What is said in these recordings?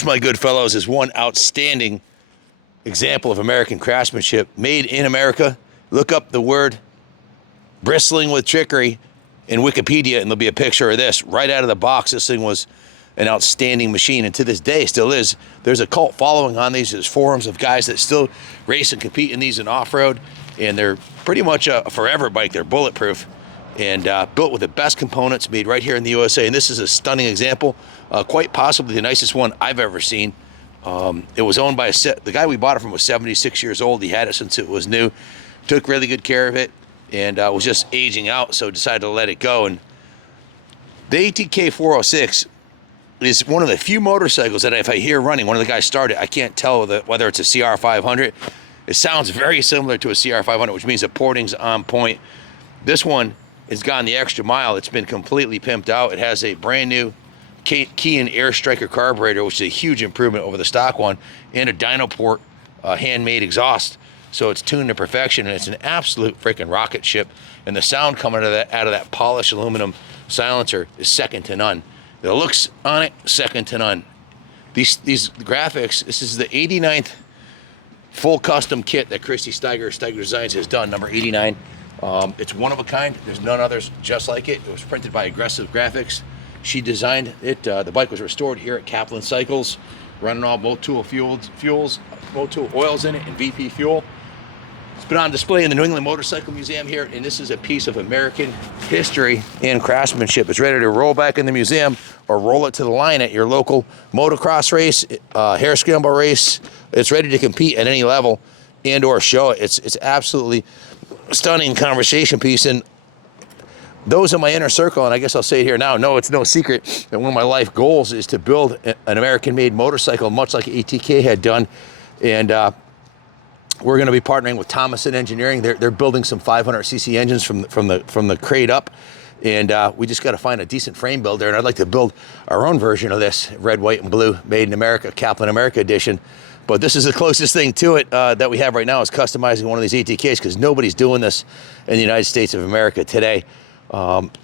This, my good fellows, is one outstanding example of American craftsmanship, made in America. Look up the word bristling with trickery in Wikipedia, and there'll be a picture of this right out of the box. This thing was an outstanding machine, and to this day still is. There's a cult following on these. There's forums of guys that still race and compete in these in off-road, and they're pretty much a forever bike. They're bulletproof and built with the best components, made right here in the USA. And this is a stunning example, quite possibly the nicest one I've ever seen. It was owned by the guy we bought it from was 76 years old. He had it since it was new, took really good care of it, and was just aging out, so decided to let it go. And the ATK 406 is one of the few motorcycles that if I hear running, one of the guys started, I can't tell whether it's a CR 500. It sounds very similar to a CR 500, which means the porting's on point. This one has gone the extra mile. It's been completely pimped out. It has a brand new Key and Air Striker carburetor, which is a huge improvement over the stock one, and a Dynaport handmade exhaust. So it's tuned to perfection, and it's an absolute freaking rocket ship. And the sound coming out of that polished aluminum silencer is second to none. The looks on it, second to none. These graphics, this is the 89th full custom kit that Christy Steiger Designs has done, number 89. It's one of a kind. There's none others just like it. It was printed by Aggressive Graphics. She designed it. The bike was restored here at Kaplan Cycles, running all Motul fuels, Motul oils in it, and VP fuel. It's been on display in the New England Motorcycle Museum here, and this is a piece of American history and craftsmanship. It's ready to roll back in the museum or roll it to the line at your local motocross race, hare scramble race. It's ready to compete at any level and or show it. It's absolutely stunning conversation piece. And those in my inner circle, and I guess I'll say it here now, no, it's no secret that one of my life goals is to build an American-made motorcycle, much like ATK had done. And we're going to be partnering with Thomason Engineering. They're building some 500cc engines from the crate up, and we just got to find a decent frame builder. And I'd like to build our own version of this, red, white, and blue, made in America, Kaplan America edition. But this is the closest thing to it that we have right now, is customizing one of these ATKs, because nobody's doing this in the United States of America today.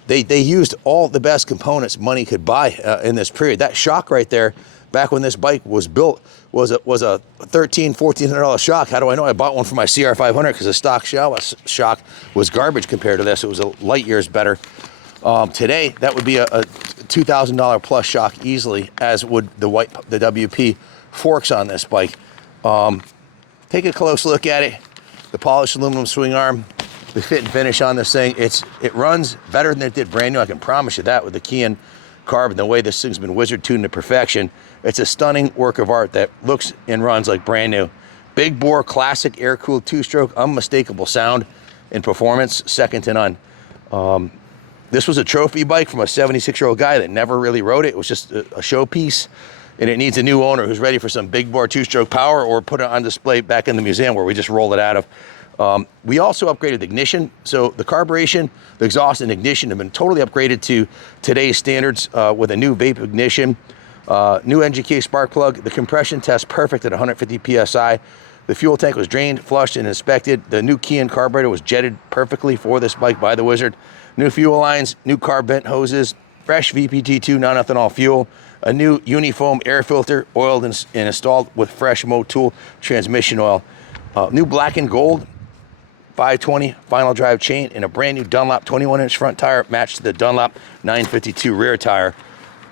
They used all the best components money could buy in this period. That shock right there, back when this bike was built, was a $1,400 shock. How do I know? I bought one for my CR 500 because the stock shock was garbage compared to this. It was a light years better. Today, that would be a $2,000 plus shock easily, as would the WP forks on this bike. Take a close look at it. The polished aluminum swing arm, the fit and finish on this thing. It runs better than it did brand new. I can promise you that, with the key and carb and the way this thing's been wizard tuned to perfection. It's a stunning work of art that looks and runs like brand new. Big bore, classic air-cooled two-stroke, unmistakable sound and performance, second to none. This was a trophy bike from a 76-year-old guy that never really rode it. It was just a showpiece, and it needs a new owner who's ready for some big bore two-stroke power, or put it on display back in the museum where we just rolled it out of. We also upgraded the ignition. So the carburation, the exhaust, and ignition have been totally upgraded to today's standards with a new vape ignition, new NGK spark plug. The compression test perfect at 150 PSI. The fuel tank was drained, flushed, and inspected. The new key and carburetor was jetted perfectly for this bike by the Wizard. New fuel lines, new carb vent hoses, fresh VPT2 non-ethanol fuel, a new unifoam air filter, oiled and installed with fresh Motul transmission oil, new black and gold 520 final drive chain, and a brand new Dunlop 21-inch front tire matched to the Dunlop 952 rear tire.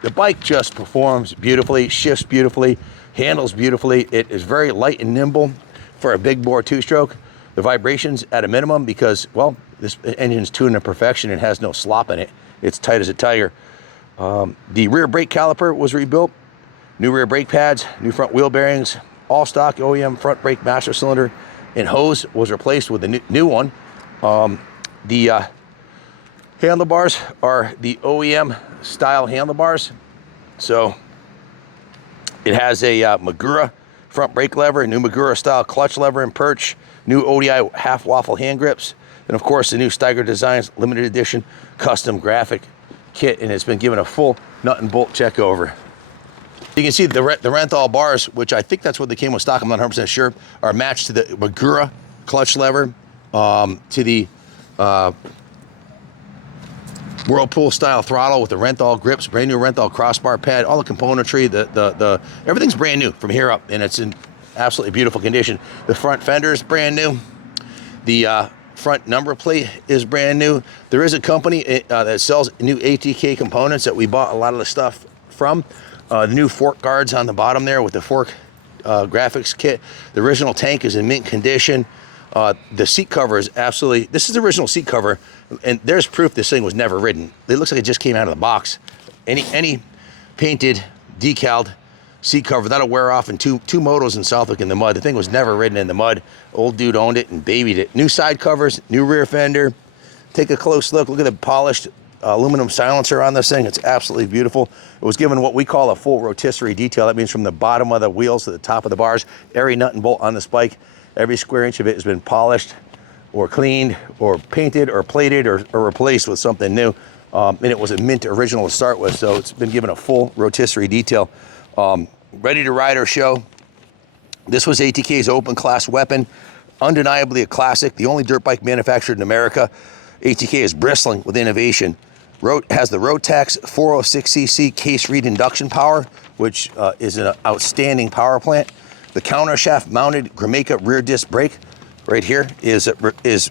The bike just performs beautifully, shifts beautifully, handles beautifully. It is very light and nimble for a big bore two-stroke. The vibrations at a minimum, because, well, this engine's tuned to perfection and has no slop in it. It's tight as a tiger. The rear brake caliper was rebuilt, new rear brake pads, new front wheel bearings, all stock OEM front brake master cylinder and hose was replaced with a new one. The handlebars are the OEM style handlebars. So it has a Magura front brake lever, new Magura style clutch lever and perch, new ODI half waffle hand grips, and of course the new Steiger Designs limited edition custom graphic kit, and it's been given a full nut and bolt check over. You can see the Renthal bars, which I think that's what they came with stock, I'm not 100% sure, are matched to the Magura clutch lever, to the Whirlpool style throttle with the Renthal grips, brand new Renthal crossbar pad, all the componentry, the everything's brand new from here up, and it's in absolutely beautiful condition. The front fender is brand new. The front number plate is brand new. There is a company that sells new ATK components that we bought a lot of the stuff from. The new fork guards on the bottom there with the fork graphics kit. The original tank is in mint condition. The seat cover is absolutely, this is the original seat cover, and there's proof this thing was never ridden. It looks like it just came out of the box. Any painted, decaled seat cover, that'll wear off in two motos in Southwick in the mud. The thing was never ridden in the mud. Old dude owned it and babied it. New side covers, new rear fender. Take a close look. Look at the polished aluminum silencer on this thing. It's absolutely beautiful. It was given what we call a full rotisserie detail. That means from the bottom of the wheels to the top of the bars, every nut and bolt on this bike, every square inch of it has been polished or cleaned or painted or plated or replaced with something new. And it was a mint original to start with, so it's been given a full rotisserie detail. Ready to ride or show. This was ATK's open class weapon. Undeniably a classic, the only dirt bike manufactured in America. ATK is bristling with innovation. Has the Rotax 406cc case reed induction power, which is an outstanding power plant. The countershaft mounted Gramaica rear disc brake right here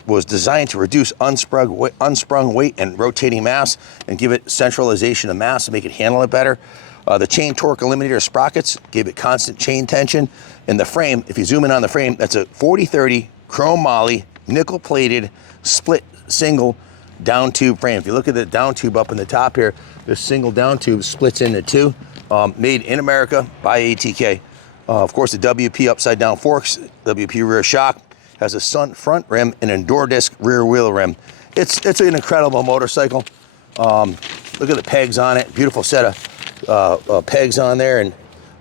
was designed to reduce unsprung weight and rotating mass and give it centralization of mass to make it handle it better. The chain torque eliminator sprockets gave it constant chain tension. And the frame, if you zoom in on the frame, that's a 40-30 chrome moly, nickel plated, split single down tube frame. If you look at the down tube up in the top here, this single down tube splits into two, made in America by ATK. Of course, the WP upside down forks, WP rear shock, has a front rim and a door disc rear wheel rim. It's an incredible motorcycle. Look at the pegs on it, beautiful set of pegs on there, and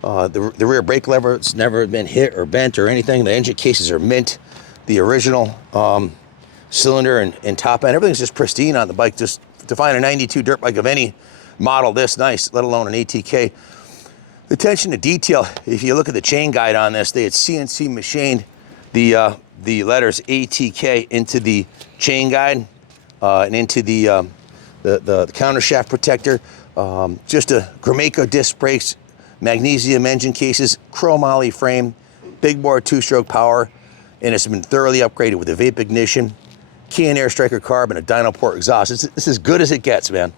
the rear brake lever, it's never been hit or bent or anything. The engine cases are mint. The original cylinder and top end, everything's just pristine on the bike. Just to find a 92 dirt bike of any model this nice, let alone an ATK. The attention to detail, if you look at the chain guide on this, they had CNC machined the letters ATK into the chain guide and into the countershaft protector. Just a Gramaica disc brakes, magnesium engine cases, chromoly frame, big bore two-stroke power, and it's been thoroughly upgraded with a vape ignition, key and air striker carb, and a dyno port exhaust. It's as good as it gets, man.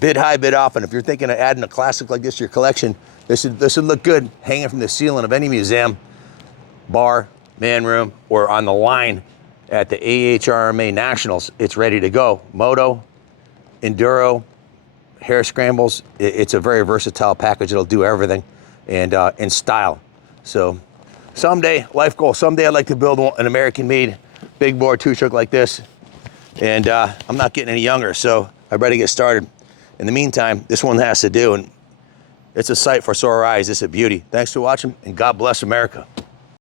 Bid high, bid off, and if you're thinking of adding a classic like this to your collection, this would look good hanging from the ceiling of any museum, bar, man room, or on the line at the AHRMA Nationals. It's ready to go. Moto, enduro, hair scrambles. It's a very versatile package. It'll do everything, and in style. So someday, life goal, someday I'd like to build an American-made big bore two-stroke like this, and I'm not getting any younger, so I better get started. In the meantime, this one has to do, and it's a sight for sore eyes. It's a beauty. Thanks for watching, and God bless America.